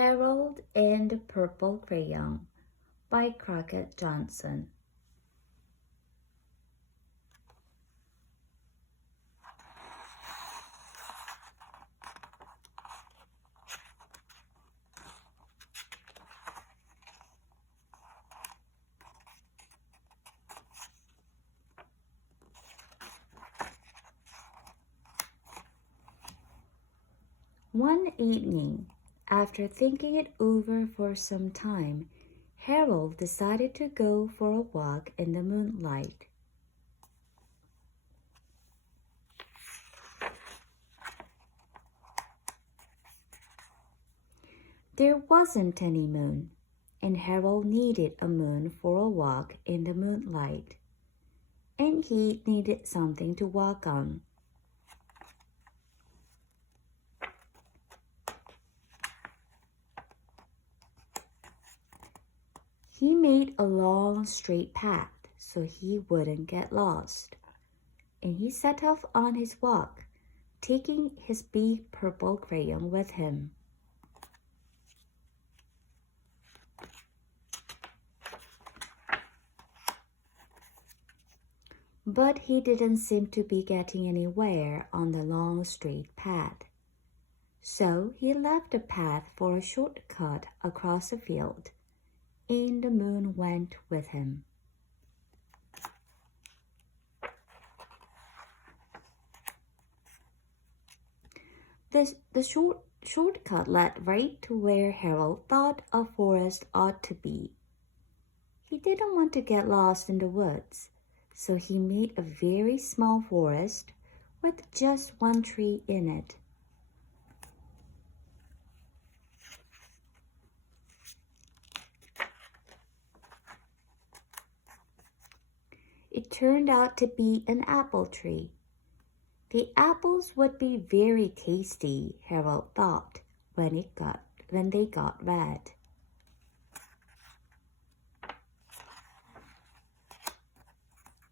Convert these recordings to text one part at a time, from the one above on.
Harold and the Purple Crayon by Crockett Johnson. One evening, after thinking it over for some time, Harold decided to go for a walk in the moonlight. There wasn't any moon, and Harold needed a moon for a walk in the moonlight, and he needed something to walk on. He made a long straight path so he wouldn't get lost, and he set off on his walk, taking his big purple crayon with him. But he didn't seem to be getting anywhere on the long straight path. So he left the path for a shortcut across the field, and the moon went with him. The shortcut led right to where Harold thought a forest ought to be. He didn't want to get lost in the woods, so he made a very small forest with just one tree in it. It turned out to be an apple tree. The apples would be very tasty, Harold thought, when they got red.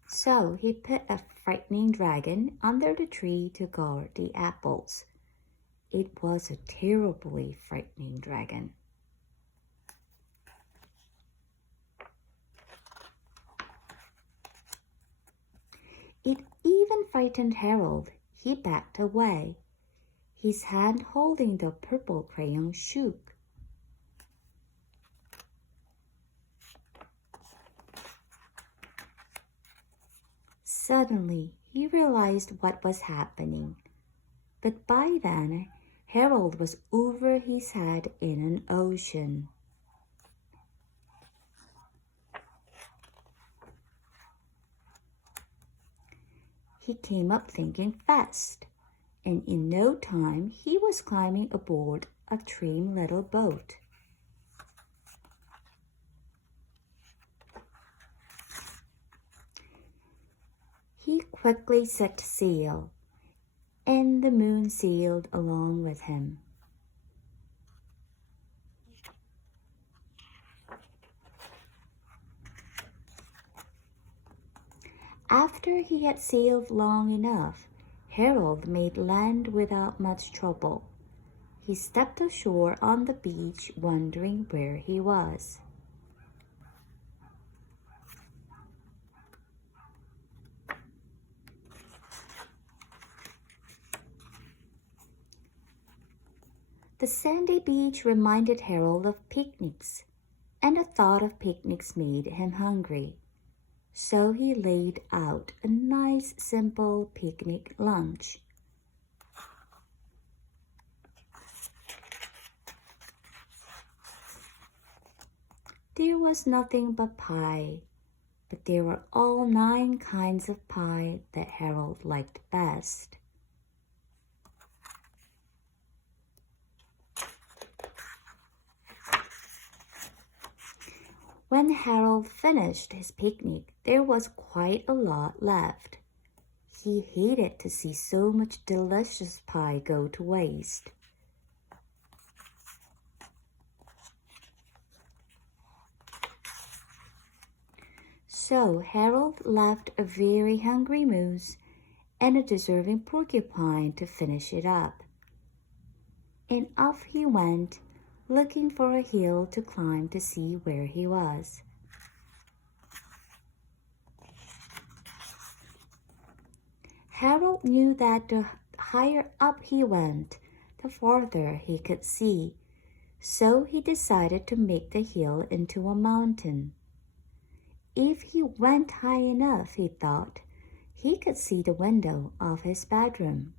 So he put a frightening dragon under the tree to guard the apples. It was a terribly frightening dragon. It even frightened Harold. He backed away. His hand holding the purple crayon shook. Suddenly, he realized what was happening. But by then, Harold was over his head in an ocean. He came up thinking fast, and in no time he was climbing aboard a trim little boat. He quickly set sail, and the moon sailed along with him. After he had sailed long enough, Harold made land without much trouble. He stepped ashore on the beach, wondering where he was. The sandy beach reminded Harold of picnics, and the thought of picnics made him hungry. So he laid out a nice, simple picnic lunch. There was nothing but pie, but there were all 9 kinds of pie that Harold liked best. When Harold finished his picnic, there was quite a lot left. He hated to see so much delicious pie go to waste. So Harold left a very hungry moose and a deserving porcupine to finish it up. And off he went looking for a hill to climb to see where he was. Harold knew that the higher up he went, the farther he could see, so he decided to make the hill into a mountain. If he went high enough, he thought, he could see the window of his bedroom.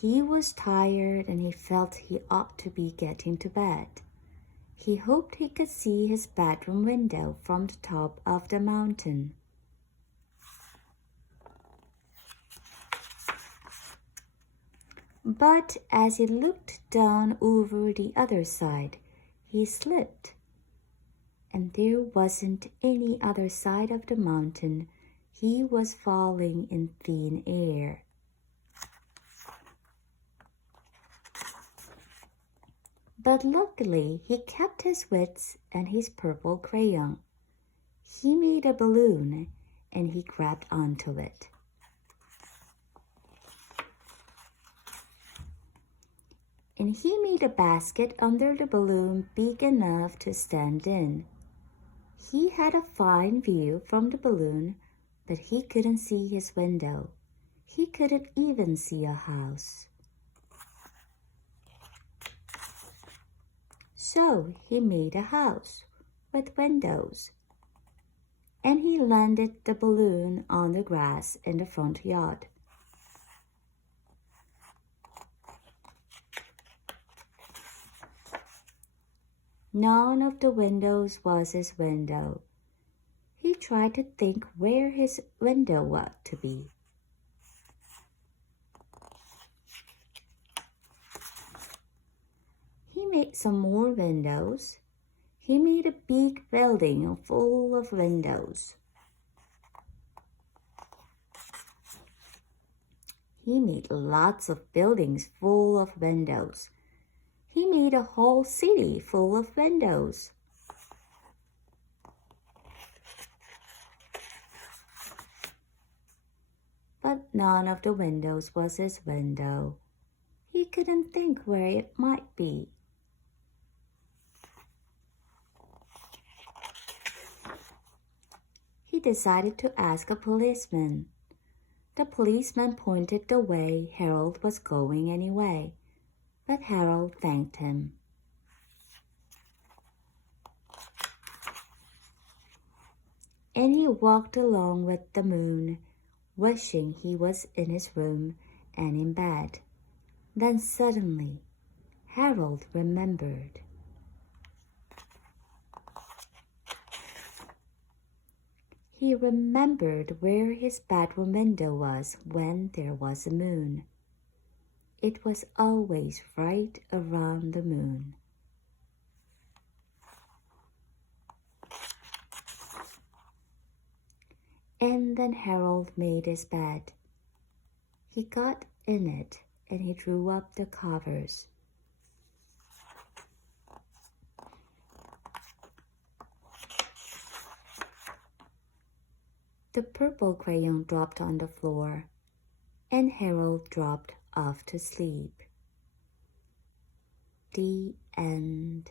He was tired and he felt he ought to be getting to bed. He hoped he could see his bedroom window from the top of the mountain. But as he looked down over the other side, he slipped, and there wasn't any other side of the mountain. He was falling in thin air. But luckily, he kept his wits and his purple crayon. He made a balloon, and he grabbed onto it. And he made a basket under the balloon big enough to stand in. He had a fine view from the balloon, but he couldn't see his window. He couldn't even see a house. So he made a house with windows, and he landed the balloon on the grass in the front yard. None of the windows was his window. He tried to think where his window ought to be. He made some more windows. He made a big building full of windows. He made lots of buildings full of windows. He made a whole city full of windows. But none of the windows was his window. He couldn't think where it might be. He decided to ask a policeman. The policeman pointed the way Harold was going anyway, but Harold thanked him. And he walked along with the moon, wishing he was in his room and in bed. Then suddenly, Harold remembered. He remembered where his bedroom window was when there was a moon. It was always right around the moon. And then Harold made his bed. He got in it and he drew up the covers. The purple crayon dropped on the floor, and Harold dropped off to sleep. The end.